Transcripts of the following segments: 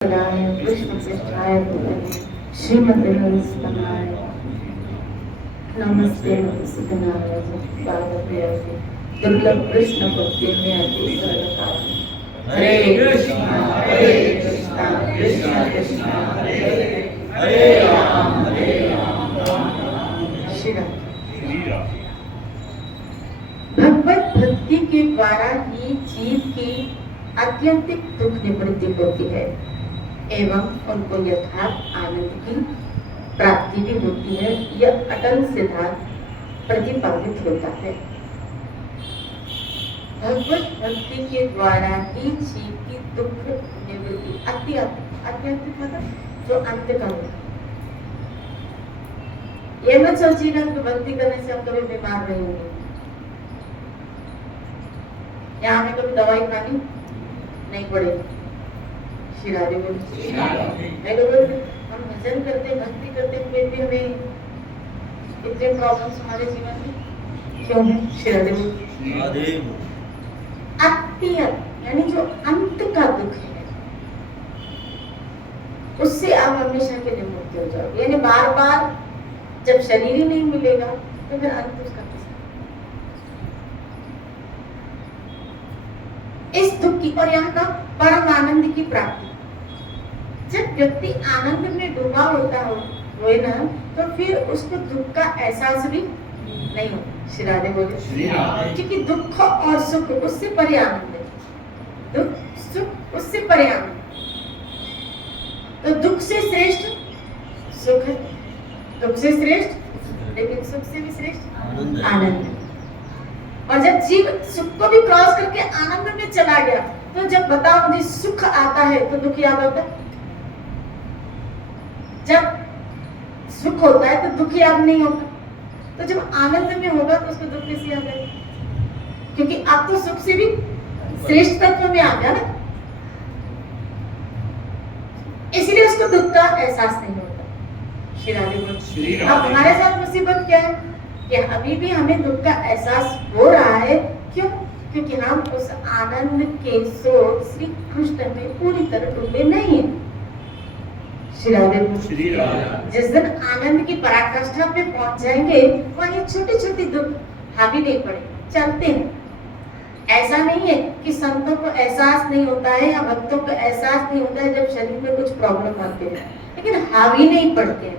कृष्ण पृष्ठाय श्रीमते नमस्ते नमस्ते दुर्लभ कृष्ण भक्ति में अति सरलता। हरे कृष्णा कृष्ण कृष्ण हरे हरे राम श्री राम। भगवत भक्ति के द्वारा ही जीव की आत्यंतिक दुख निवृत्ति होती है एवं उनको यथार्थ आनंद की प्राप्ति भी होती है। यह अटल सिद्धांत प्रतिपादित होता है। भगवत भक्ति के द्वारा ही जीव की दुख निवृत्ति अत्यंतिक मतलब जो अंत का हो। ये मत सोचिएगा कि भक्ति करने से हम कभी बीमार नहीं होंगे या हमें कभी दवाई खानी नहीं पड़ेगी। शिरादे बोलते हम भजन करते भक्ति करते फिर भी हमें इतने प्रॉब्लम्स हमारे जीवन में क्यों है? शिरादे बोलते यानी जो अंत का दुख है उससे आप हमेशा के लिए मुक्त हो जाओगे। यानी बार बार जब शरीर ही नहीं मिलेगा तो फिर अंत उसका इस दुख की और यहाँ का परम आनंद की प्राप्ति। जब व्यक्ति आनंद में डूबा होता हो ना तो फिर उसको दुख का एहसास भी नहीं होता। श्रीराधे बोले क्योंकि दुख और सुख उससे परे आनंद है। दुख सुख उससे परे आनंद। तो दुख से श्रेष्ठ सुख है, दुख से श्रेष्ठ लेकिन सुख से भी श्रेष्ठ आनंद है। और जब जीव सुख को भी क्रॉस करके आनंद में चला गया तो जब बताओ मुझे सुख आता है तो दुख याद आता है। जब सुख होता है तो दुख याद नहीं होता। तो जब आनंद में होगा तो उसको दुख कैसे याद आएगा? क्योंकि आप तो सुख से भी श्रेष्ठ तत्व में आ गया ना, इसलिए उसको दुख का एहसास नहीं होता। श्री राधे। अब हमारे साथ मुसीबत क्या है कि अभी भी हमें दुख का एहसास हो रहा है। क्यों? क्योंकि हम उस आनंद के स्रोत श्री कृष्ण में पूरी तरह डूबे नहीं है। श्री राधे। जिस दिन आनंद की पराकाष्ठा पे पहुंच जाएंगे वहां ये छोटे छोटे दुख हावी नहीं पड़े, चलते हैं। ऐसा नहीं है कि संतों को एहसास नहीं होता है या भक्तों को एहसास नहीं होता है जब शरीर में कुछ प्रॉब्लम आते हैं, लेकिन हावी नहीं पड़ते हैं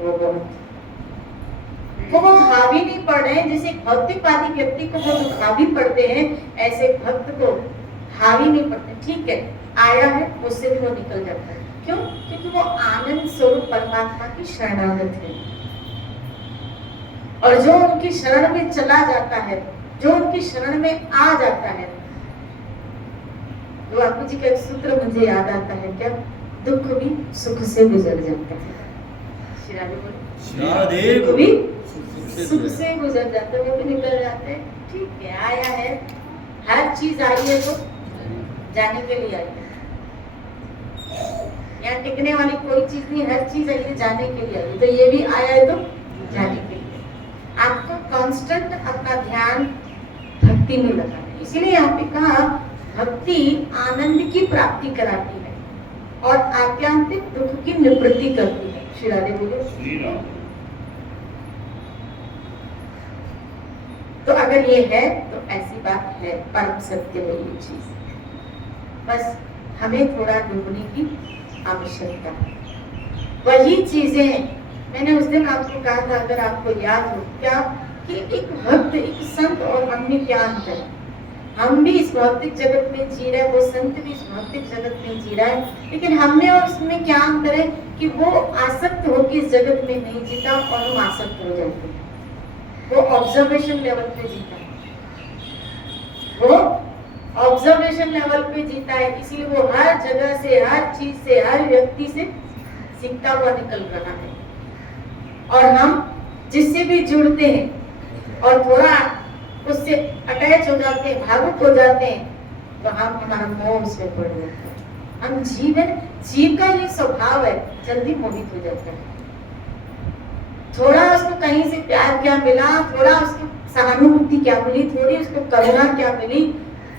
वो हावी नहीं पड़ रहे हैं। जैसे भौतिकवादी व्यक्ति को जो हावी पड़ते हैं ऐसे भक्त को हावी नहीं पड़ते। ठीक है, आया है उससे भी वो निकल जाता है। क्यों? क्योंकि वो आनंद स्वरूप परमात्मा की शरणागत है। और जो उनकी शरण में चला जाता है, जो उनकी शरण में आ जाता है, तो बापू जी का एक सूत्र मुझे याद आता है, क्या? दुख भी सुख से गुजर जाता है। दुख भी सुख से गुजर जाते हैं, वो भी निकल जाते हैं। ठीक है, आया है, हर चीज आई है तो जाने के लिए आई है। यहाँ टिकने वाली कोई चीज नहीं, हर चीज आई है जाने के लिए आई है। तो ये भी आया है तो जाने के लिए। आपको कांस्टेंट अपना ध्यान भक्ति में लगाना है। इसीलिए यहाँ पे कहा भक्ति आनंद की प्राप्ति कराती है और आत्यांतिक दुख की निवृत्ति करती है। श्री राधे बोले। तो अगर ये है तो ऐसी बात है, परम सत्य है ये चीज। बस हमें थोड़ा डूबने की आवश्यकता है। वही चीजें मैंने उस दिन आपको कहा था, अगर आपको याद हो, क्या कि एक भक्त, एक संत और हम में क्या अंतर है। हम भी इस भौतिक जगत में जी रहे हैं, वो संत भी इस भौतिक जगत में जी रहा है, लेकिन हमने और उसमें क्या अंतर है कि वो आसक्त होकर इस जगत में नहीं जीता और हम आसक्त हो जाते हैं। वो ऑब्जर्वेशन लेवल पे जीता है, वो ऑब्जर्वेशन लेवल पे जीता है। इसीलिए वो हर जगह से, हर चीज से, हर व्यक्ति से सीखता हुआ निकल रहा है। और हम जिससे भी जुड़ते हैं और थोड़ा उससे अटैच हो जाते हैं, भावुक हो जाते हैं, तो हम हमारा मोह उसमें पड़ जाता है। हम जीव का ये स्वभाव है, जल्दी मोहित हो जाता है। थोड़ा उसको कहीं से प्यार क्या मिला, थोड़ा उसको सहानुभूति क्या मिली, थोड़ी उसको करुणा क्या मिली,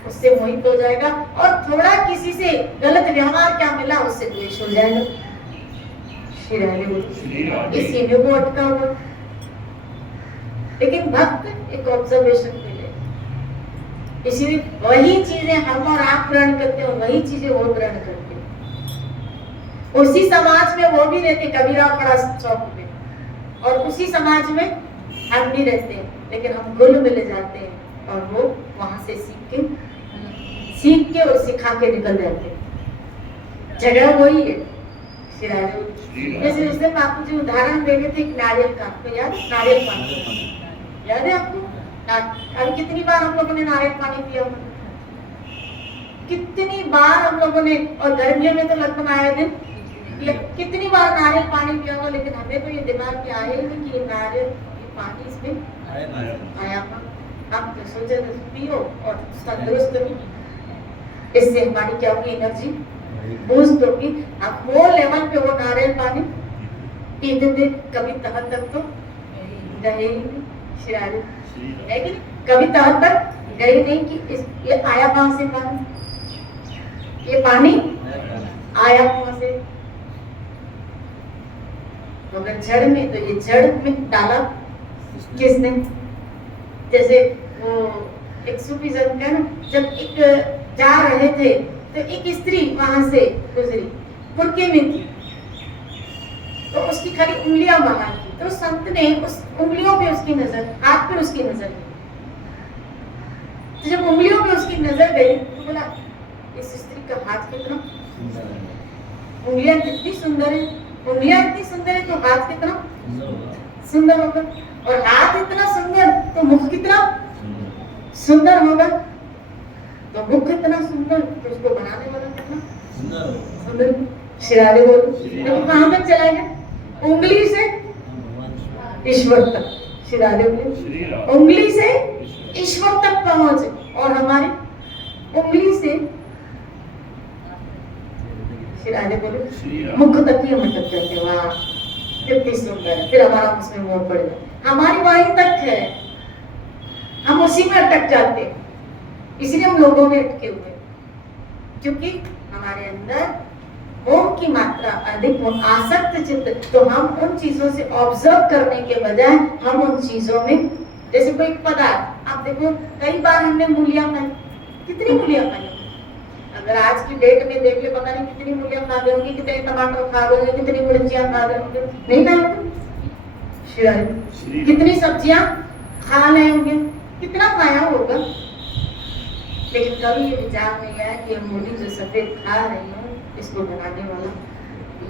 उससे मोहित हो जाएगा, और थोड़ा किसी से गलत व्यवहार क्या मिला उससे द्वेष हो जाएगा। श्री राधे इसी में वो अटका हुआ। लेकिन भक्त एक ऑब्जर्वेशन मिले, इसलिए वही चीजें हम और आप ग्रहण करते हो, वही चीजें वो ग्रहण करते हो। उसी समाज में वो भी रहते, कबीरा पड़ा चौक में, और उसी समाज में हम भी रहते हैं, लेकिन हम गुल मिल जाते हैं और वो वहां से सीख के और सिखा के निकल जाते हैं। जगह वही है। जैसे उस दिन बापू जी उदाहरण दे रहे थे नारियल का, आपको याद? नारियल पानी याद है आपको? अभी कितनी बार हम लोगों ने नारियल पानी पिया, कितनी बार हम लोगों ने, और गर्मियों में तो लगभग आया दिन कितनी बार नारियल पानी पिया होगा, लेकिन हमें तो ये दिमाग में आया ही नहीं कि ये नारियल पानी इसमें आया। हम तो सोचे पियो और तंदुरुस्त भी, इससे हमारी क्या होगी, एनर्जी बूस्ट होगी। अब वो लेवल पे वो नारियल पानी पीते थे, कभी तहत तक तो गए ही नहीं। लेकिन कभी तहत तक गए नहीं कि ये आया कहां से पानी, ये पानी आया कहां से। अगर जड़ में, तो ये जड़ में डाला किसने? जैसे वो एक सूफीज़्म का ना, जब एक जा रहे थे तो एक स्त्री वहां से गुजरी, बुर्के में थी, तो उसकी खाली उंगलियां बाहर थी, तो संत ने उस उंगलियों पे उसकी नजर, हाथ पर उसकी नजर गई। तो जब उंगलियों पे उसकी नजर गई तो बोला, इस स्त्री का हाथ कितना, उंगलियां कितनी सुंदर है, उंगलियां इतनी सुंदर है तो हाथ कितना सुंदर होगा, और हाथ इतना सुंदर तो मुख कितना सुंदर होगा, तो मुख इतना सुंदर तो उसको बनाने वाला कितना सुंदर। शिरारे बोलो, देखो कहां तक चला गया, उंगली से ईश्वर तक। शिरारे बोलो, उंगली से ईश्वर तक पहुंचे, और हमारी उंगली से शिरारे बोलो मुख तक ही हम अटक जाते हैं। वाह कितनी सुंदर है, फिर हमारा उसमें मोह पड़ेगा, हमारी वाणी तक है, हम उसी में अटक जाते हैं। इसलिए हम लोगों में अटके हुए, क्योंकि हमारे अंदर मोह की मात्रा अधिक हो, आसक्त चित्त, तो हम उन चीजों से ऑब्जर्व करने के बजाय हम उन चीजों में, जैसे कोई पदार्थ आप देखो, कई बार हमने मूलियां खाई, कितनी मूलियां खाई, अगर आज की डेट में देख ले पता नहीं कितनी मूलियां खा गए होंगे, कितने टमाटर खा गए होंगे, कितनी मिर्चियां खा गए होंगे, नहीं खाए? कितनी सब्जियां खा रहे होंगे, कितना खाया होगा, लेकिन कभी ये विचार नहीं आया कि मूली जो सफेद खा रही हूँ, इसको बनाने वाला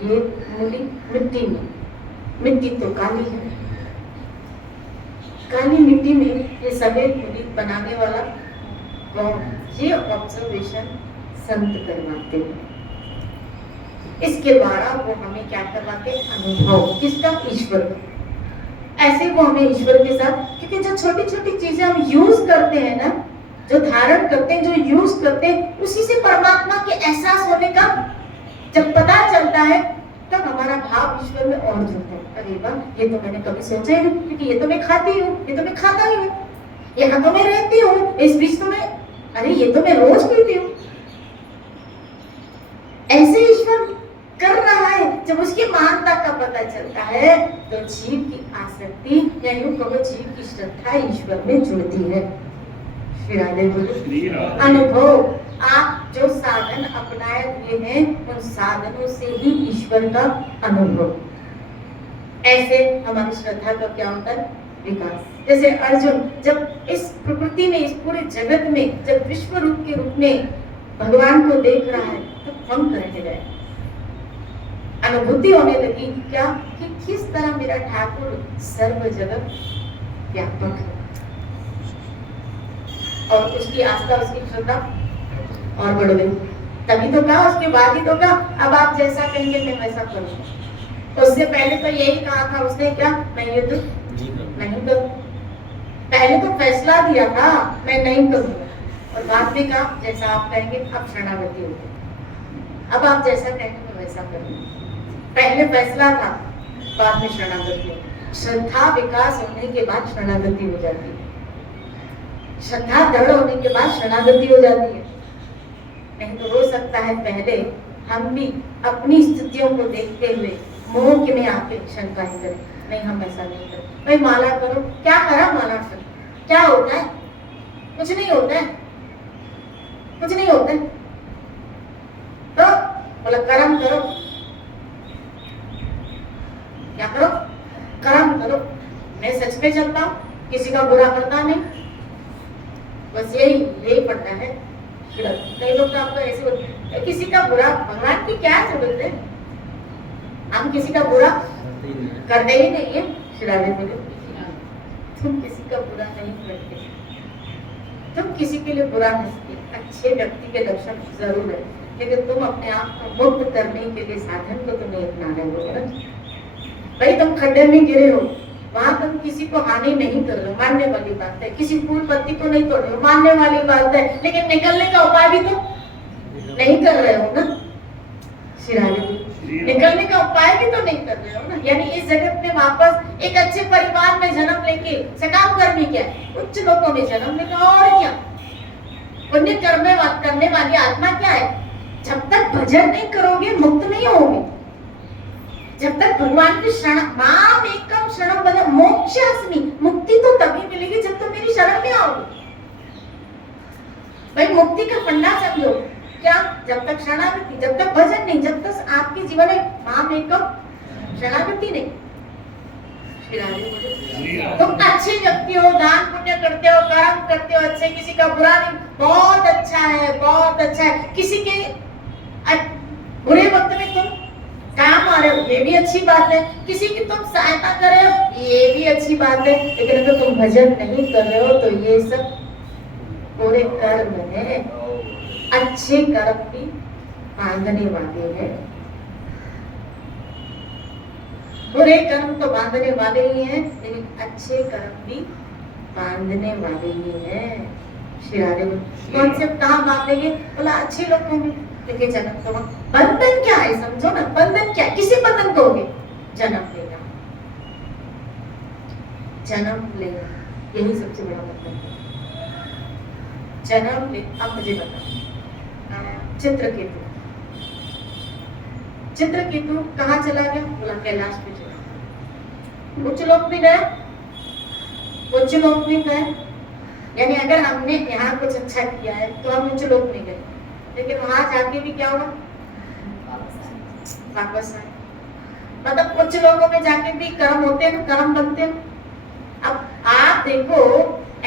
ये मूली मिट्टी में, मिट्टी तो काली है, काली मिट्टी में ये सफेद मूली बनाने वाला कौन? ये ऑब्जर्वेशन संत करवाते हैं। इसके द्वारा वो हमें क्या करवाते हैं? अनुभव किसका? ईश्वर का। ऐसे वो हमें ईश्वर के साथ, क्योंकि जो छोटी छोटी चीजें हम यूज करते हैं ना, जो धारण करते हैं, जो यूज करते हैं, उसी से परमात्मा के एहसास होने का जब पता चलता है, तब हमारा भाव ईश्वर में और जुड़ता है। अरे वाह, ये तो मैंने कभी सोचा ही नहीं, क्योंकि ये तो मैं खाती हूँ, ये तो मैं खाता ही हूँ, यहाँ तो मैं रहती हूँ, इस बीच तो मैं, अरे ये तो मैं रोज पीती हूँ। ऐसे ईश्वर कर रहा है। जब उसकी महानता का पता चलता है, तो जीव की आसक्ति या यूं कहो जीव की श्रद्धा ईश्वर में जुड़ती है। अनुभव, आप जो साधन अपनाए हुए हैं, उन साधनों से ही ईश्वर का अनुभव। ऐसे हमारी श्रद्धा का क्या होता है? विकास। जैसे अर्जुन जब इस प्रकृति में, इस पूरे जगत में, जब विश्व रूप के रूप में भगवान को देख रहा है, तो पंख रह गए, अनुभूति होने लगी क्या कि किस तरह मेरा ठाकुर सर्व जगत व्यापक है, और उसकी आस्था, उसकी श्रद्धा और बढ़ गई। तभी तो कहा, उसके बाद ही तो कहा, अब आप जैसा कहेंगे मैं वैसा करूंगा। उससे पहले तो यही कहा था उसने, क्या मैं युद्ध नहीं करूं। पहले तो फैसला दिया था मैं नहीं करूंगा, और बाद में कहा जैसा आप कहेंगे, अब शरणागति होगी, अब आप जैसा कहेंगे मैं वैसा करूंगा। पहले फैसला था, बाद में शरणागति। श्रद्धा विकास होने के बाद शरणागति हो जाती है। श्रद्धा दृढ़ होने के बाद शरणागति हो जाती है। नहीं तो हो सकता है पहले हम भी अपनी स्थितियों को देखते हुए मोह के में आके शंका ही करें, नहीं हम ऐसा नहीं करें। भाई माला करो, क्या करा माला करो, क्या होता है? कुछ नहीं होता है, कुछ नहीं होता है। तो बोला कर्म करो, क्या करो? कर्म करो। मैं सच में चलता हूँ, किसी का बुरा करता नहीं, बस यही पड़ता है। कई लोग तो आपको ऐसे बोलते हैं, किसी का बुरा, भगवान की क्या जरूरत है, हम किसी का बुरा करते ही नहीं है। शिराने बोले तुम किसी का बुरा नहीं करते, तुम किसी के लिए बुरा नहीं, अच्छे व्यक्ति के लक्षण जरूर है, लेकिन तुम अपने आप को मुक्त करने के लिए साधन को तुम्हें अपना रहे हो ना। भाई तुम खड्डे में गिरे हो, वहां तुम किसी को हानि नहीं कर रहे हो, मानने वाली बात है। किसी फूल पत्ती को नहीं तोड़ रहे हो, मानने वाली बात है, लेकिन निकलने का उपाय भी तो नहीं कर रहे हो ना। शिराने निकलने का उपाय भी तो नहीं कर रहे हो ना। यानी इस जगत में वापस एक अच्छे परिवार में जन्म लेके सकाम कर्मी क्या है, उच्च लोगों में जन्म लेके और क्या, पुण्य कर्म करने वाली आत्मा क्या है। जब तक भजन नहीं करोगे मुक्त नहीं होगे, जब तक भगवान की शरण, माम एकम शरण बल मोक्षास्मि, मुक्ति तो तभी मिलेगी जब तुम मेरी शरण में आओगे। भाई मुक्ति का फंडा समझो क्या, जब तक शरणागति, जब तक भजन नहीं, जब तक आपके जीवन में माम एकम शरणागति नहीं। तुम अच्छे व्यक्ति हो, दान पुण्य करते हो, कर्म करते हो अच्छे, किसी का बुरा नहीं, बहुत अच्छा है, बहुत अच्छा है। किसी के बुरे वक्त में तुम काम आ रहे हो, ये भी अच्छी बात है। किसी की तुम सहायता कर रहे हो, ये भी अच्छी बात है। लेकिन अगर तुम भजन नहीं कर रहे हो तो ये सब पूरे कर्म है। अच्छे कर्म भी बांधने वाले हैं, बुरे कर्म तो बांधने वाले ही हैं, लेकिन अच्छे कर्म भी बांधने वाले ही हैं। शिरारे कॉन्सेप्ट कहाँ बांधेंगे, बोला अच्छे लोगों में, लेकिन जन्म तो बंधन क्या है समझो ना, बंधन क्या है, किसी बंधन को होगे, जन्म लेना, जन्म लेना, यही सबसे बड़ा बंधन है, जन्म ले। अब मुझे बताओ, चित्रकेतु, चित्रकेतु कहाँ चला गया, बोला कैलाश पे चला, उच्च लोक में गया, उच्च लोक में गए। यानी अगर हमने यहाँ कुछ अच्छा किया है तो हम उच्च लोक में गए, लेकिन वहां जाके भी क्या हुआ, वापस आए। मतलब उच्च लोगों में जाके भी कर्म होते हैं, कर्म बनते हैं। अब आप देखो,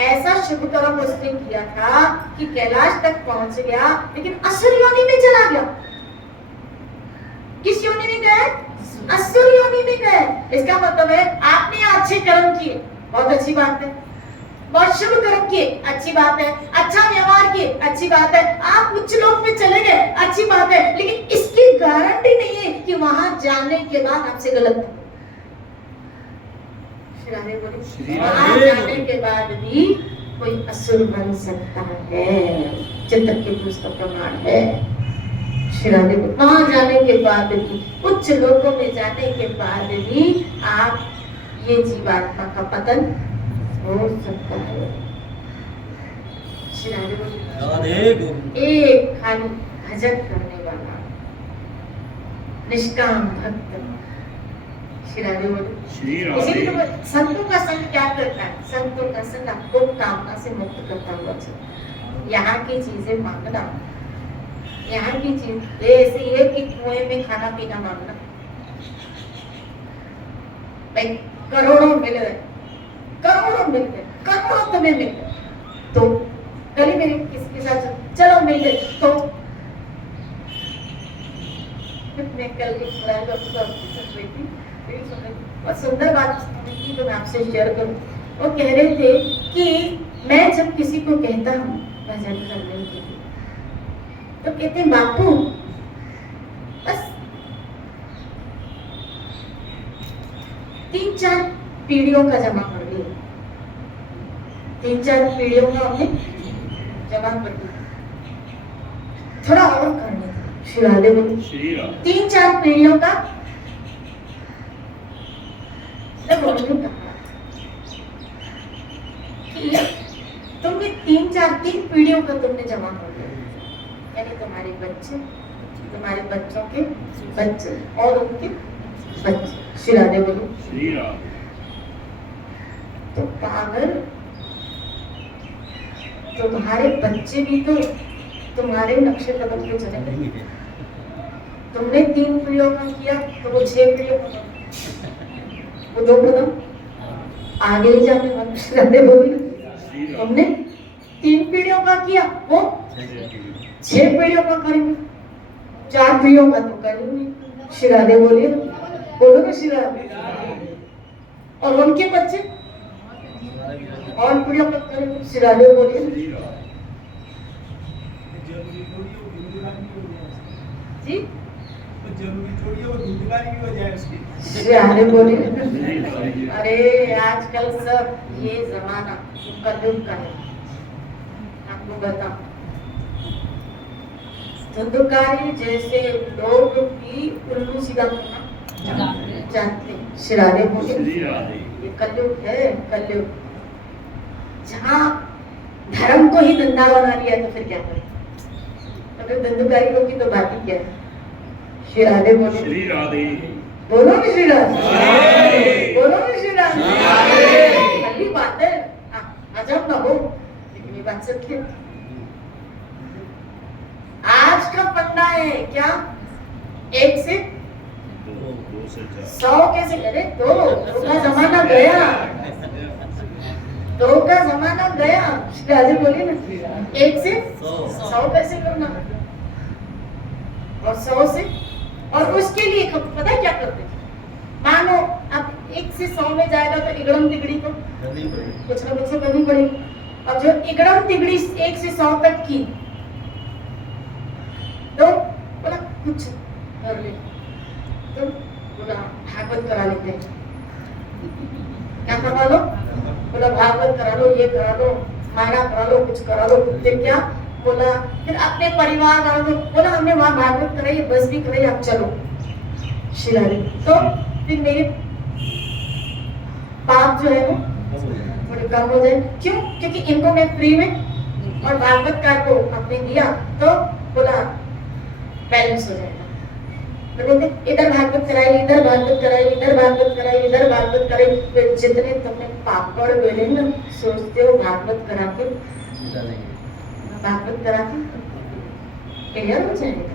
ऐसा शुभ कर्म उसने किया था कि कैलाश तक पहुंच गया, लेकिन असुर योनि में चला गया। किस योनि में गए, असुर योनि में गए। इसका मतलब है आपने अच्छे कर्म किए, बहुत अच्छी बात है, बहुत शुभ कर्म किए, अच्छी बात है, अच्छा व्यवहार किए, अच्छी बात है, आप उच्च लोक में चले गए, अच्छी बात है, लेकिन इसकी गारंटी नहीं है कि वहां जाने के बाद आपसे गलत, वहां जाने के बाद भी कोई असुर बन सकता है। चित्रकेतु उसका प्रमाण है। शिराने को वहां जाने के बाद भी, उच्च लोकों में जाने के बाद भी आप ये जीवात्मा का पतन हो सकता है। एक खाली भजन करने वाला निष्काम भक्त, इसीलिए तो संतों का संग क्या करता है, संतों का संग आपको कामना से मुक्त करता हुआ चलता। यहाँ की चीजें मांगना, यहाँ की चीज ऐसे ये कि कुएं में खाना पीना मांगना, भाई करोड़ों मिल गए, करोड़ों मिल गए, करोड़ों तुम्हें मिल गए, तो कल ही मेरे किसके साथ चलो मिल गए, तो मैं कल एक बहुत सुंदर बात की, तो मैं आपसे शेयर करूं। वो कह रहे थे कि मैं जब किसी को कहता हूँ भजन करने के लिए, तो कहते हैं बापू बस 3-4 पीढ़ियों का जमा कर दिया, 3-4 पीढ़ियों का हमने जमा कर दिया, थोड़ा और करने था। शिवाले बोले 3-4 पीढ़ियों का तुमने तीन पीढ़ियों का तुमने जमा कर दिया, यानी तुम्हारे बच्चे, तुम्हारे बच्चों के बच्चे और उनके बच्चे। श्री राधे बोलो। श्री राधे। तो पागल, तुम्हारे बच्चे भी तो तुम्हारे नक्शे कदम पे चले। तुमने 3 पीढ़ियों का किया तो वो 6 पीढ़ियों का, वो 2 कदम आगे ही जाने वाले। श्री राधे बोलो। तुमने 3 पीढ़ियों का किया, वो 6 पीढ़ियों का करेंगे, 4 पीढ़ियों का तो करेंगे। श्री राधे बोलिए, बोलो ना श्री राधे। और उनके बच्चे और पीढ़ियों का करेंगे। श्री राधे बोलिए जी। श्री राधे बोलिए। अरे आजकल सब ये जमाना कलयुग का है, आपको बताऊं। धुंधकारी जैसे लोग भी उल्लू सीधा करना जानते हैं। श्री राधे बोलिए। ये कलयुग है, कलयुग। जहाँ धर्म को ही धंधा बना लिया तो फिर क्या करें? अगर धंधकारी लोग की तो बात ही क्या है। श्री राधे बोलिए। श्री राधे। बोलो भी श्री राधे, बोलो भी श्री राधे। खाली बात है, अजब ना हो, लेकिन ये बात सच है। आज का पन्ना है क्या? 1 से 100 कैसे करे? 2 का जमाना गया, 2 का जमाना गया। श्री राधे बोलिए ना। 1 से 100 कैसे करना, और 100 से, और उसके लिए पता है क्या करते हैं? मानो अब 1 से 100 में जाएगा तो इगड़म तिगड़ी को कुछ ना कुछ करनी पड़ेगी। अब जो इगड़म तिगड़ी 1 से 100 तक की, तो बोला कुछ कर ले, तो बोला भागवत करा लेते हैं। क्या करवा लो? बोला भागवत करा लो, ये करा लो, मायना करा लो, कुछ करा लो। फिर क्या बोला? फिर अपने परिवार वालों, बोला हमने वहां भागवत कराई, बस भी कराई, आप चलो। श्री राधे। तो फिर मेरे पाप जो है वो थोड़े कम हो जाए। क्यों? क्योंकि इनको मैं फ्री में और भागवत कार को अपने दिया, तो बोला बैलेंस हो जाएगा। तो बोलते इधर भागवत कराई, इधर भागवत कराई, इधर भागवत कराई, इधर भागवत कराई। फिर जितने तुमने पापड़ बेले ना, सोचते हो भागवत करा के क्लियर हो जाएगा,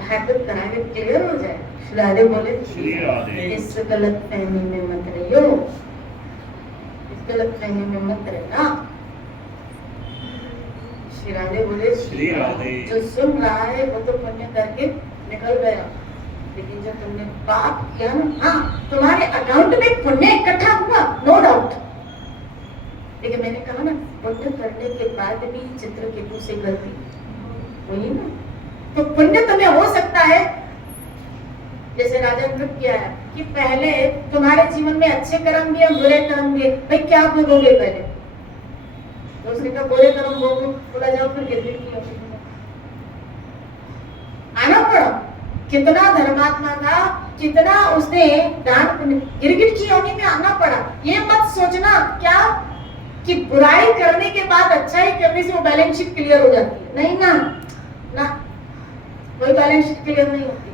भागवत करा के क्लियर हो जाएगा। श्री राधे बोले। इस गलत फहमी में मत रहियो, इस गलत फहमी में मत रहना। श्री राधे बोले। श्री राधे। जो सुन रहा है वो तो पुण्य करके निकल गया, लेकिन जो तुमने पाप किया ना, हाँ तुम्हारे अकाउंट में पुण्य इकट्ठा हुआ, नो डाउट। लेकिन मैंने कहा ना, पुण्य करने के बाद भी चित्रकेतु से गलती हुई ना, तो पुण्य तुम्हें हो सकता है जैसे राजा नृप किया है कि पहले तुम्हारे जीवन में अच्छे कर्म भी है, बुरे कर्म भी है। भाई क्या भोगोगे पहले? तो उसने कहा बुरे कर्म भोगो। बोला जाओ फिर गिरगिट की आना पड़ा। कितना धर्मात्मा था, कितना उसने दान पुण्य, गिरगिट की योनि में आना पड़ा। ये मत सोचना क्या कि बुराई करने के बाद अच्छाई करने से वो बैलेंस शीट क्लियर हो जाती है। नहीं ना, ना कोई बैलेंस शीट क्लियर नहीं होती।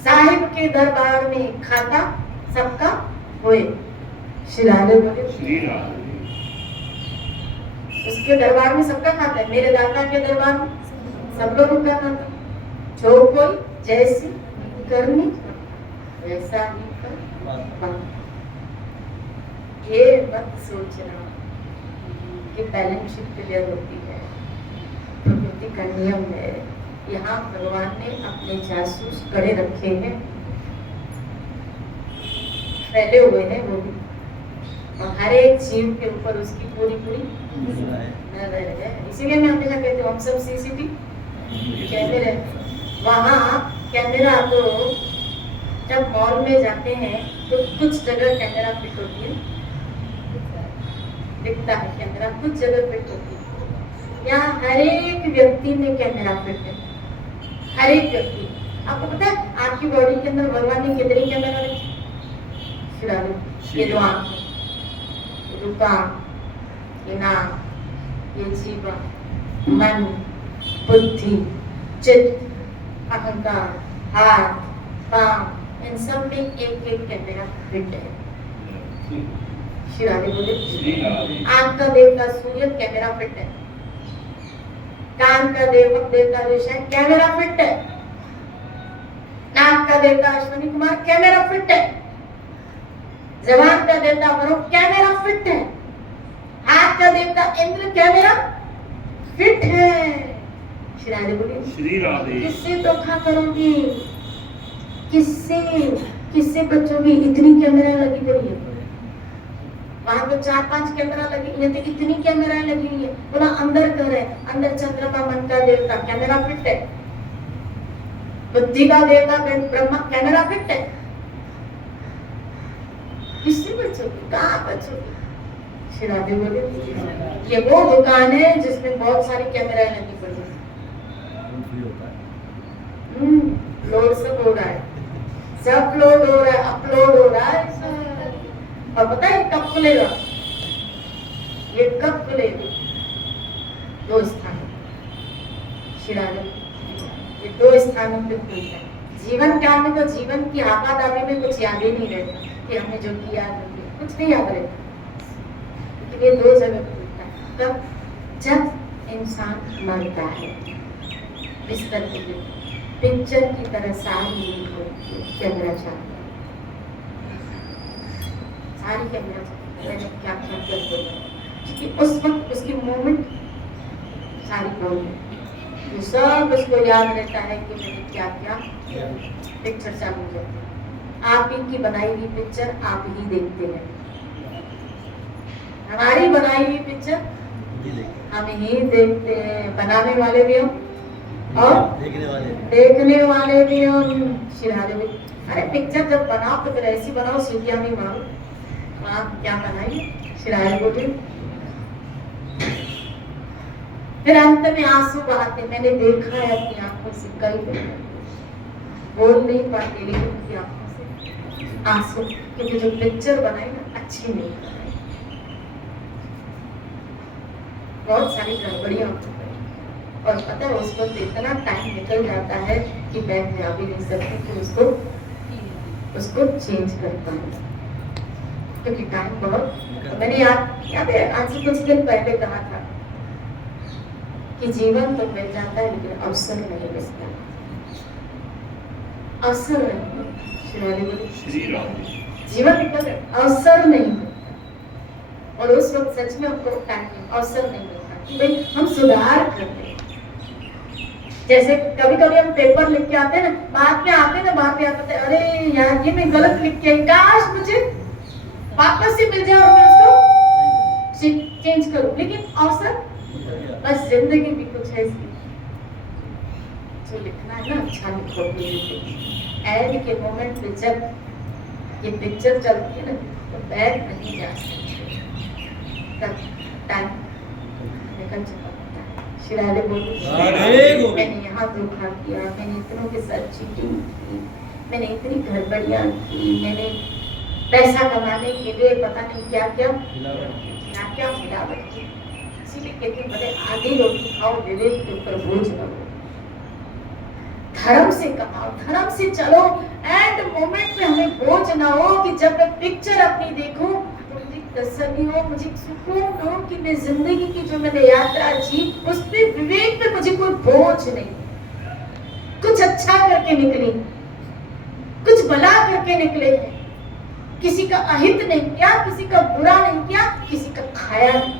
साहिब के दरबार में खाता सबका होए। श्री राधे बोले। श्री राधे। उसके दरबार में सबका खाता है, मेरे दाता के दरबार में सब लोगों का खाता। जो कोई जैसी करनी वैसा ही कर। ये मत सोचना कि बैलेंस शीट क्लियर होती है, प्रकृति का नियम है। यहाँ भगवान ने अपने जासूस खड़े रखे हैं, फैले हुए हैं वो भी, और हर एक जीव के ऊपर उसकी पूरी नजर है। इसीलिए मैं हमेशा कहती हूँ हम सब सीसीटीवी कैमरे, वहाँ कैमरा तो जब मॉल में जाते हैं तो कुछ जगह कैमरा फिट होती है, दिखता है कैमरा, कुछ जगह फिट होती है। यहाँ हर एक व्यक्ति में कैमरा फिट है, हर एक व्यक्ति। आपको पता है आपकी बॉडी के अंदर भगवान ने कितने कैमरा रखे? ये दो आंखें, रूपा, ये नाम, ये जीवन, मन, बुद्धि, चित्त, अहंकार, हाथ, पांव, इन सब में एक एक कैमरा फिट है। श्री राधे बोले। आंख का देवता सूर्य कैमरा फिट है, कान का देवता विषय कैमरा फिट है, नाक का देवता अश्विनी कुमार कैमरा फिट है, जबान का देवता वरुण कैमरा फिट है, हाथ का देवता इंद्र कैमरा फिट है। श्री राधे बोले। श्री राधे। किससे धोखा करोगी? किससे बचोगी? इतनी कैमरा लगी पड़ी है, वहां तो 4-5 कैमरा लगी है, तो इतनी कैमरा लगी है। बोला अंदर घर है, अंदर चंद्रमा मन का देवता कैमरा फिट है, बुद्धि का देवता ब्रह्मा कैमरा फिट है। किससे बचोगी? कहाँ बचोगी? श्री राधे बोले। ये वो दुकान है जिसमें बहुत सारी कैमरा लगी पड़ी है। लोड सब हो रहा है, सब लोड हो रहा है, अपलोड हो रहा है। और पता है कब खुलेगा? ये कब खुलेगा? 2 स्थान, ये 2 स्थानों पे खुलता है। जीवन काल में तो जीवन की आपादापी में कुछ याद ही नहीं रहता कि हमने जो किया कुछ नहीं याद रहता, लेकिन ये 2 जगह खुलता है। तब जब इंसान मरता है बिस्तर पे, पिक्चर की तरह सारी कैमरा चाहता है, सारी कैमरा मैंने क्या क्या कर दिया, क्योंकि उस वक्त उसकी मूवमेंट सारी बोल रही, तो सब उसको याद रहता है कि मैंने क्या क्या पिक्चर चालू करते हैं। आप ही की बनाई हुई पिक्चर आप ही देखते हैं, हमारी बनाई हुई पिक्चर हम ही देखते हैं, बनाने वाले भी हम और देखने वाले भी हम। शिरारे भी, अरे पिक्चर जब बनाओ तो फिर ऐसी बनाओ सीटियां नहीं मारो, आप क्या बनाइए। शिरारे बोले। फिर अंत में आंसू बहाते, मैंने देखा है अपनी आंखों से कई बार, बोल नहीं पाते लेकिन उनकी आंखों से आंसू, क्योंकि जो पिक्चर बनाई ना अच्छी नहीं बनाई, बहुत सारी गड़बड़ियां होती है। और पता है उस वक्त इतना टाइम निकल जाता है कि मैं जा भी नहीं सकती कि उसको चेंज कर पाऊँ, क्योंकि टाइम बहुत। मैंने याद है आज से कुछ दिन पहले कहा था कि जीवन तो मिल जाता है लेकिन अवसर नहीं मिलता, अवसर नहीं। जीवन निकल अवसर नहीं मिलता, और उस वक्त सच में हमको टाइम अवसर नहीं मिलता कि भाई हम सुधार करते। जैसे कभी कभी हम पेपर लिख के आते हैं ना, बाद में आते ना, बाद में आते हैं अरे यार ये मैं गलत लिख के, काश मुझे वापस से मिल जाए और मैं उसको चेंज करूं, लेकिन अवसर बस जिंदगी भी कुछ है इसकी, जो लिखना है ना अच्छा लिखोगे। एंड के मोमेंट पे जब ये पिक्चर चलती है ना तो बैठ नहीं जा सकते, तब टाइम निकल चुका। शिरारे बोली, मैंने यहाँ धोखा किया, मैंने इतनों के साथ चीटिंग की, मैंने इतनी गड़बड़ियाँ की, मैंने पैसा कमाने के लिए पता नहीं क्या क्या मिलावट की। इसीलिए कहते हैं भले आधी रोटी खाओ, विवेक के ऊपर बोझ न हो, धर्म से कमाओ, धर्म से चलो। एंड मोमेंट में हमें बोझ ना हो कि जब मैं पिक्चर अपनी देखूं तो मुझे तसल्ली हो, मुझे सुकून हो कि मैं जिंदगी की जो मैंने यात्रा जी उस पे विवेक पे मुझे कोई बोझ नहीं, कुछ अच्छा करके निकली, कुछ भला करके निकले हैं, किसी का अहित नहीं किया, किसी का बुरा नहीं किया, किसी का खाया नहीं।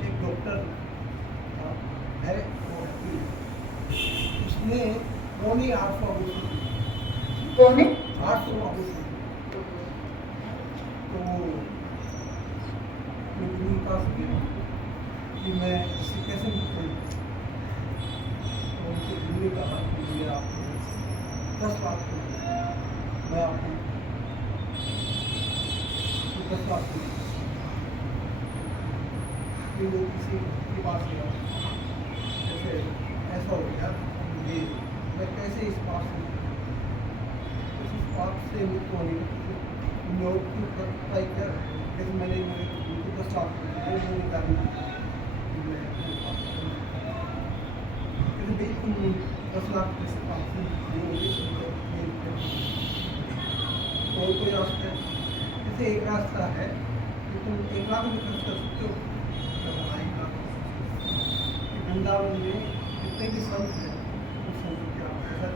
एक डॉक्टर है, उसने पौने 800 पौने 800 तो उनका कि मैं इसे कैसे करूँ, तो उनके दिल ने कहा कि मैं आपको 10 लाख मैं आपको 10 लाख वो किसी के पास गया, जैसे ऐसा हो गया ये मैं कैसे इस पास पाप से मुक्त होने की उपाय क्या है? जैसे मैंने उनको तो साफ मैंने निकाली मैं कहते भाई तुम 10 लाख पैसे पाप से और कोई रास्ता है? जैसे एक रास्ता है कि तुम 1 लाख भी खर्च कर सकते हो, वृंदावन में जितने भी संत हैं उन संतों के आप ऐसा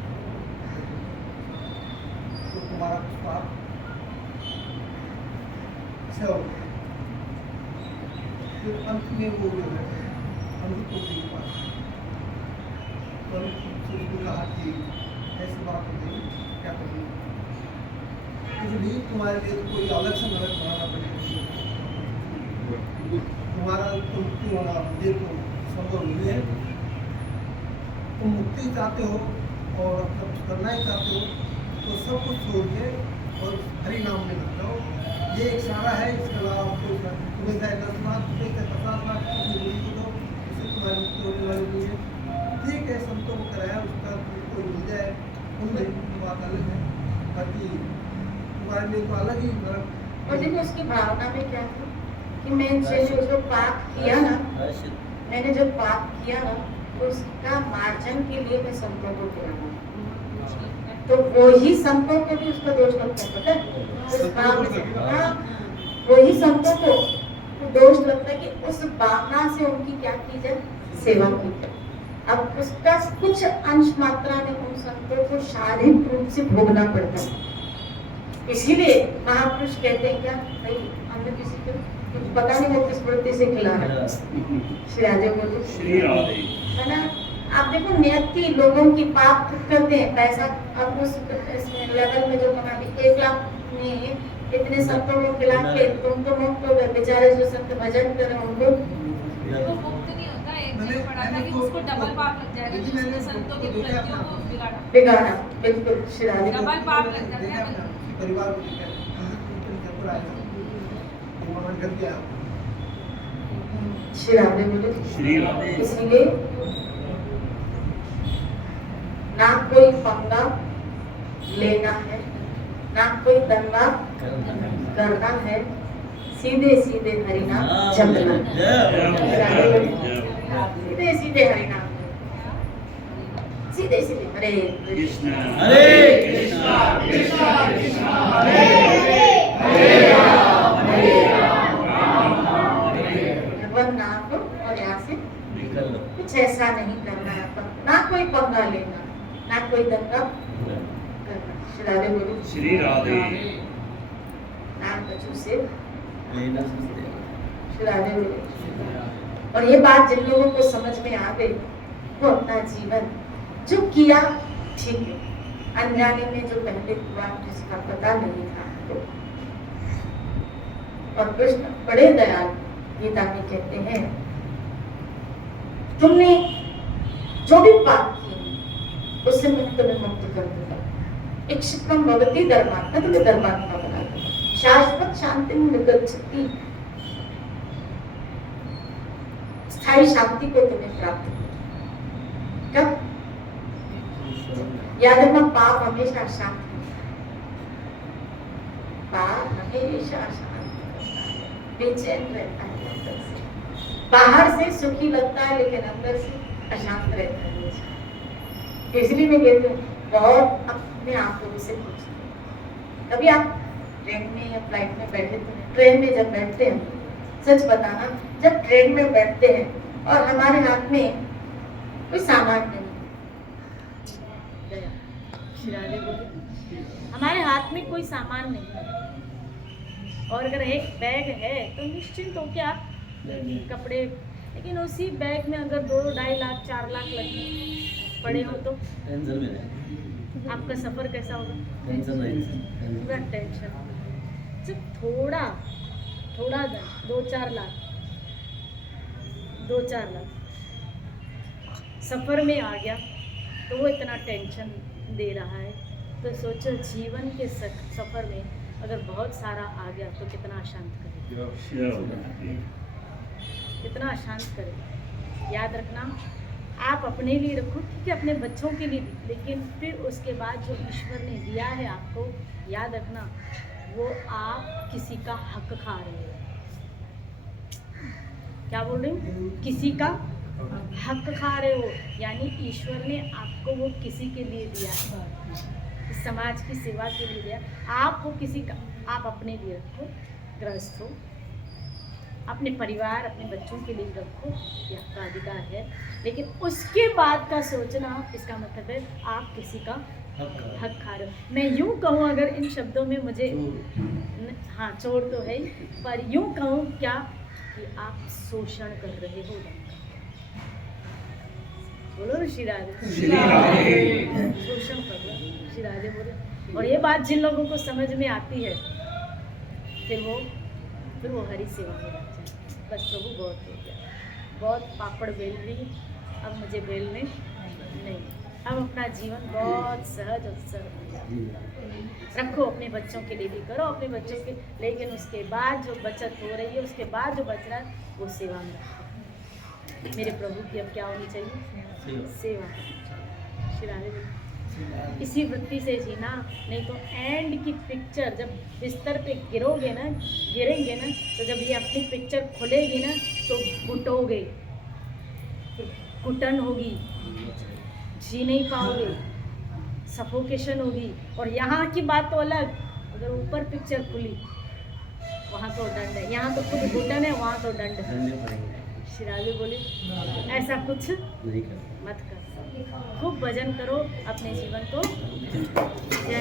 तो तुम्हारा पाप से हो गया। फिर अंत में वो जो है अमृत के पास तो उसने कहा कि ऐसी बात हो गई, क्या करें? इसलिए तुम्हारे लिए तो कोई अलग से नरक बनाना पड़ेगा, तुम्हारा तो मुक्ति होना ये तो संभव नहीं है। तुम मुक्ति चाहते हो और सब कुछ करना ही चाहते हो तो सब कुछ छोड़ के और हरि नाम में लग जाओ। ये एक सारा है, इसके अलावा आपको तुम्हें चाहे 10 लाख रुपये चाहे 50 लाख रुपये दो, इससे तुम्हारी मुक्ति होने वाली नहीं है। ठीक है, संतों को कराया उसका कोई मिल जाए उनमें बात अलग है, बाकी तुम्हारे लिए तो अलग ही नरक। और देखो उसकी भावना में क्या था कि मैंने जो पाप किया ना, मैंने जो पाप किया ना उसका मार्जन के लिए मैं संतों को गिराऊंगा, तो वही संतों को भी उसका दोष लगता है, पता है? उस भाव से हाँ, वही संतों को दोष लगता है कि उस भावना से उनकी क्या की जाए, सेवा की जाए। अब उसका कुछ अंश मात्रा में उन संतों को शारीरिक रूप से भोगना पड़ता है। इसीलिए महापुरुष कहते हैं क्या भाई हमने किसी को कुछ पता नहीं वो किस वृत्ति से खिला रहा है। श्री राधे बोलो, श्री राधे, है ना? आप देखो नियति लोगों की पाप करते हैं, पैसा अब उस लेवल में जो कमा 1 लाख में इतने संतों को खिला के तुम तो मुक्त हो गए, बेचारे जो संत भजन कर रहे हैं उनको वो मुक्त नहीं होता। एक जगह पढ़ा था कि उसको डबल पाप लग जाएगा जिसने संतों की वृत्तियों को बिगाड़ा। बिल्कुल श्री राधे, डबल पाप लग जाता है। परिवार को जयपुर आए तो वहाँ घर गया श्री राधे बोले, श्री राधे। इसलिए ना कोई पंगा लेना है, ना कोई दंगा करना है, सीधे सीधे हरिनाम जपना है। सीधे सीधे हरिनाम, सीधे सीधे हरे कृष्णा कृष्णा कृष्णा हरे हरे राम राम भगवान नाम को और यहाँ से कुछ ऐसा नहीं करना है, ना कोई पंगा लेना, ना कोई दंगा करना। श्री राधे बोलो, श्री राधे। नाम बच्चों से श्री राधे बोलो। और ये बात जिन लोगों को समझ में आ गई वो अपना जीवन जो किया ठीक है, अनजाने में जो पहले हुआ जिसका पता नहीं था तो। और कृष्ण बड़े दयाल गीता में कहते हैं तुमने जो भी पाप किए उससे मैं तुम्हें मुक्त कर दूंगा। इक्षितम भवति धर्मात्मा, तुम्हें धर्मात्मा बना दूंगा। शाश्वत शांति में गच्छति, स्थायी शांति को तुम्हें प्राप्त होगा। कब? याद रखना, पाप हमेशा शांत है, पाप हमेशा शांत करता है, बेचैन रहता है अंदर से। बाहर से सुखी लगता है लेकिन अंदर से अशांत रहता है। इसलिए मैं कहती हूँ बहुत अपने आप को से पूछते, कभी आप ट्रेन में या फ्लाइट में बैठे थे? ट्रेन में जब बैठते हैं, सच बताना, जब ट्रेन में बैठते हैं और हमारे हाथ में कोई सामान नहीं, हमारे हाथ में कोई सामान नहीं है और अगर एक बैग है तो निश्चिंत हो क्या कपड़े, लेकिन उसी बैग में अगर 2-2.5 लाख 4 लाख लगे पड़े हो तो टेंशन में आपका सफर कैसा होगा? पूरा टेंशन। जब थोड़ा धन 2-4 लाख सफर में आ गया तो वो इतना टेंशन दे रहा है, तो सोचो जीवन के सफर में अगर बहुत सारा आ गया तो कितना अशांत करे, कितना अशांत करे। याद रखना, आप अपने लिए रखो, ठीक है, अपने बच्चों के लिए भी, लेकिन फिर उसके बाद जो ईश्वर ने दिया है आपको, याद रखना, वो आप किसी का हक खा रहे हो। क्या बोल रही हूँ? किसी का हक खा रहे हो, यानी ईश्वर ने आपको वो किसी के लिए दिया है, इस समाज की सेवा के लिए दिया। आप वो किसी का, आप अपने लिए रखो, गृहस्थ हो, अपने परिवार अपने बच्चों के लिए रखो, ये आपका अधिकार है, लेकिन उसके बाद का सोचना, इसका मतलब है आप किसी का हक खा रहे हो। मैं यूं कहूँ, अगर इन शब्दों में मुझे हाँ चोर तो है ही, पर यूं कहूँ क्या कि आप शोषण कर रहे हो। बोलो ना श्री राधे, शोषण कर रहे हो, श्री राधे बोले। और ये बात जिन लोगों को समझ में आती है, फिर वो हरी सेवा में लग जाए। बस प्रभु बहुत हो गया, बहुत पापड़ बेल ली, अब मुझे बेलने नहीं, अब अपना जीवन बहुत सहज और सरल रखो, अपने बच्चों के लिए भी करो, अपने बच्चों के, लेकिन उसके बाद जो बचत हो रही है, उसके बाद जो बच रहा है, वो सेवा में रखो। मेरे प्रभु की अब क्या होनी चाहिए? सेवा। श्री राधे। इसी वृत्ति से जीना, नहीं तो एंड की पिक्चर जब बिस्तर पे गिरेंगे ना, तो जब ये अपनी पिक्चर खुलेगी ना, तो घुटोगे, घुटन होगी, जी नहीं पाओगे, सफोकेशन होगी। और यहाँ की बात तो अलग, अगर ऊपर पिक्चर खुली, वहाँ तो दंड है, यहाँ तो खुद घुटन है, वहाँ तो दंड है। शिराली बोले ऐसा कुछ नहीं कर मत कर, खूब भजन करो, अपने जीवन को जय